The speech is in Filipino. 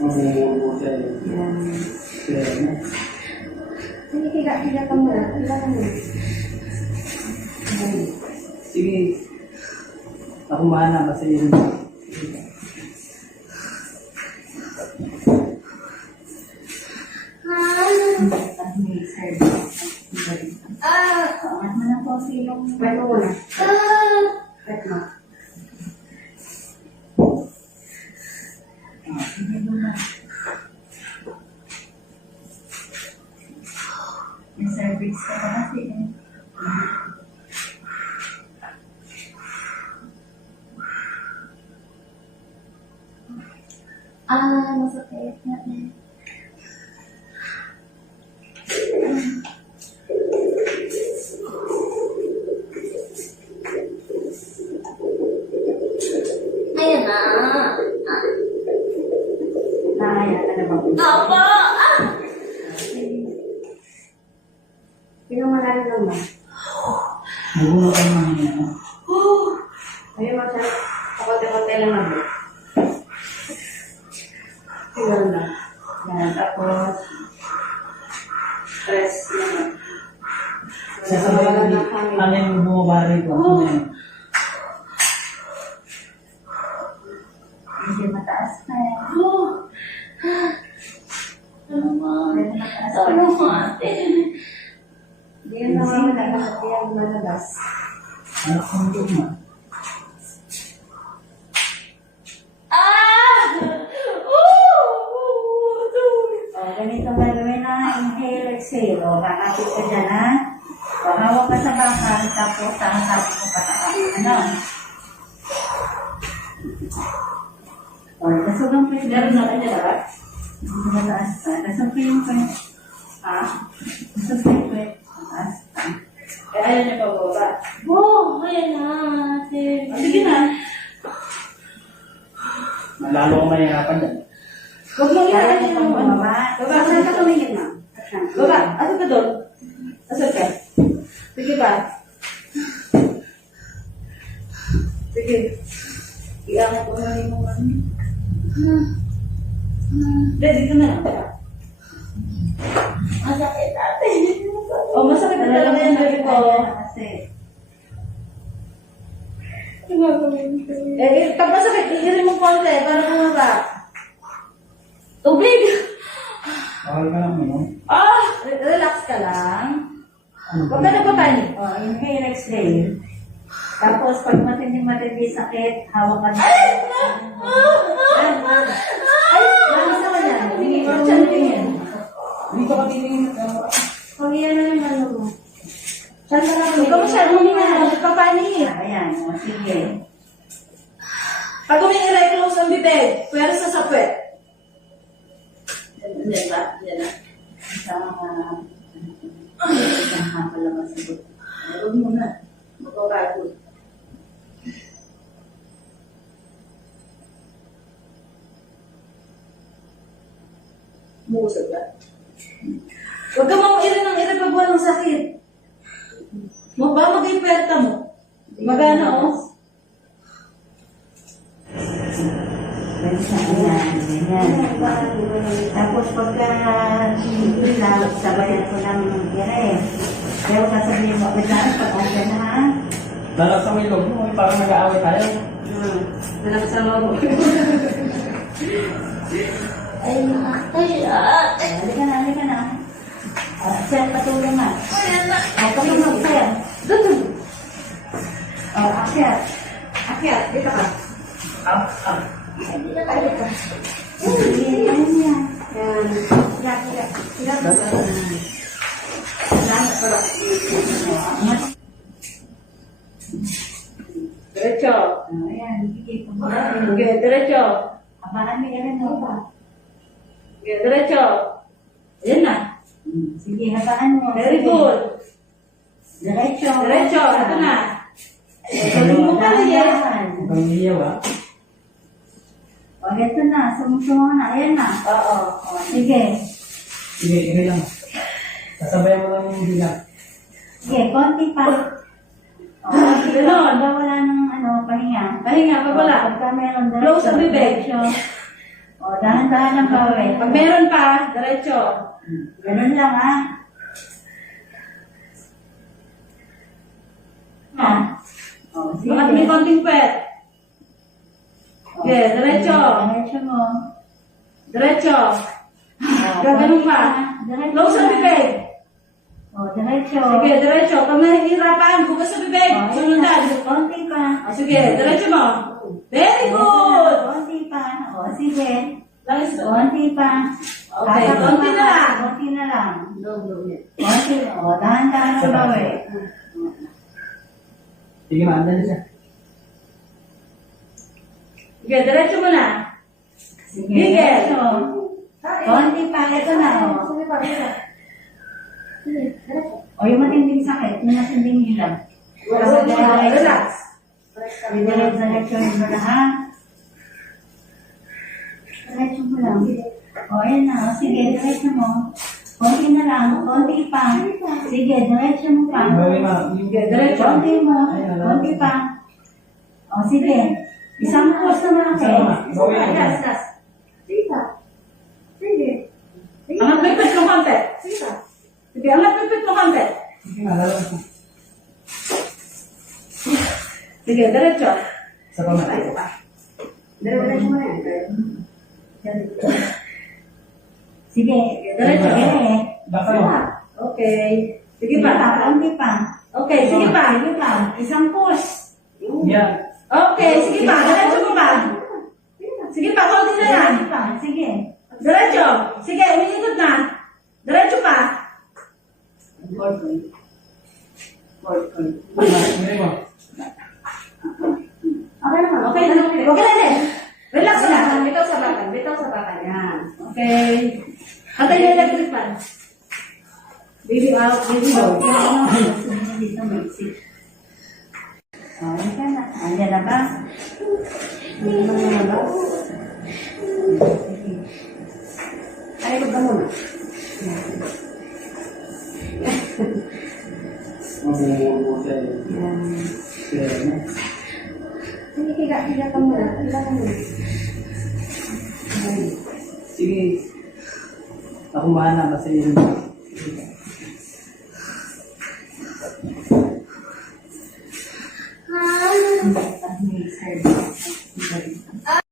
Mabubuti. Yan. Sige, higa ka muna. Higa ka muna. Sige. Ako mahanap kasi yun. Angat mo na po yung wet mo muna. Wet mo. Yung cervix ka pa kasi eh. Masakit na eh. Ayan na. Nakaya ka na ba? Opo! Pinamalalim lang ba? Mabuno ka naman yan. Ayun mo siya. Pakote-kote lang naman. Siguro lang. Yan, tapos stress naman. Sasabay ko din. Ano yung bumaba rito? Medyo mataas na eh. Ano ba? Medyo mataas na. Ano ba? Hindi yan namamala kasi yan malabas. Ano kung doon na? Ganito gagawin na inhale, exhale. O, kakapit ka dyan, ha? O, hawak ka sa bakal, tapos sakasapit mo pataas. Ano? O, nasugang po yung Meron na kanya dapat? mataas pa. Nasag po yung point. Ha? Nasag po yung point. Mataas pa. Eh, ayaw niya pa baba. Ayan na. Sige na. Lalo ko mahirapan dyan. Huwag mo Kaya ilaan mo yung pang ano. bumaba. Baba, saan ka tumingin na? Baba, asan ka doon? Asan ka? Sige pa. Sige. Iangat ko na yung mga ano. Hindi, dito na lang. Masakit ate. Masakit na talaga yung bebe ko. Kasi, Pag masakit, iirin mo konti para bumaba. Tubig! Bawal ka lang mo. Relax ka lang. Ano Huwag ka na papanik. o, inhale, exhale. Tapos, pag matindi sakit, hawak ka na. Lamas na ka dyan. Tingin mo, dyan tingin. Dito ka titingin. Pag iyan na yung ano mo. Saan ka lang? Huwag ka masyadong huminga. Papanik. Ayan, o, sige. Pag huminga, i-close ang bibig. Pwera sa puwet. Yan ba? Yan na. Isang hapalaman sa buto. Huwag mo na. Magkakagod. Musog ka. Huwag ka mamairin ng iri pag walang sakit. Ba mag-iperta mo? Magana o? Ayan. Tapos pagka hilap, sabayan ko ng kire. Pero kasabihin mo, biglaan pag andyan na ha. Lalak sa may loob mo. Parang nag-aaway tayo. Anak sa loro. Ay, Halika na. Sir, patulong nga. Patulong sir. Doon. Akyat. Akyat, dito ka. Dito ka. Sige, ano niya? Yan. Yan. Salamat pala. Diretso. Ayan, sige. Okay, diretso. Abangan mo yan mo pa. Okay, diretso. Yan na. Sige, habaan mo. Very good. Diretso. Diretso. Ito na. Galing mo ka yan. Huwag kang iyaw ah. O, ito na. Sumusungo na. Ayan na. Oo. O, sige. Sige, iri lang. Sasabayan mo lang yung bilang. Sige, konti pa. O, Ganon. pagka wala ng pahinga. Pahinga, pag wala. Pagka meron diretso. Close ang bibig. Diretso. O, dahan-dahan ang gawin. Pag meron pa, diretso. Ganun lang, ha? Ha? O, sige. Bakit may konting pwet? Sige, diretso. Diretso mo. Diretso. O, Gaganon pa. Diretso Close ang na. bibig. O, diretso. Sige, diretso. Pag nahihirapan, bukas sa bibig. O, Sundan. konti pa. O, sige, diretso mo. Very good. Konti pa. O, sige. Langis. Konti pa. Okay, konti na lang. Konti na lang. Konti. O, dahan-dahan ang gawin. Sige, maandali siya. Sige, diretso mo na. Sige. Bigel. Diretso. Konti pa. Ito na, o. O, yung matinding sakit, yung matinding hilang. Relax. Diretso mo na, ha? Diretso mo lang. O, yan na. O, sige, diretso mo. Konti na lang. Konti pa. Sige, diretso mo pa. Gawin ma. Sige, diretso. Konti mo. Konti pa. O, sige. Isang course na Sama. natin. Gawin mo. Angat pipit mo konti. Sige, angat pipit mo konti. Sige, malalabas mo. Sige, diretso. Sa pamatayo. Diretso mo na yan. Sige. Diretso. Sige. Baka mo. Okay. Sige Sige pa. pa. Konti pa. Okay, sige pa. Sige pa. Isang course. Yan. Okay, sige pa. Diretso mo pa. Sige pa, konti na lang. Sige pa. Sige. Diretso. Sige, umiikot na. Diretso pa. Gawin mo. Okay naman. Okay na. Okay na din. Relax na. Bitaw sa bakal. Bitaw sa bakal. Yan. Okay. Atay na electric fan. Baby out, baby out. Dito may seat. O, yan na. Ayan na ba? Ay, huwag ka muna. Sige, higa ka muna. Higa ka muna. Sige. Ako bahala kasi yun.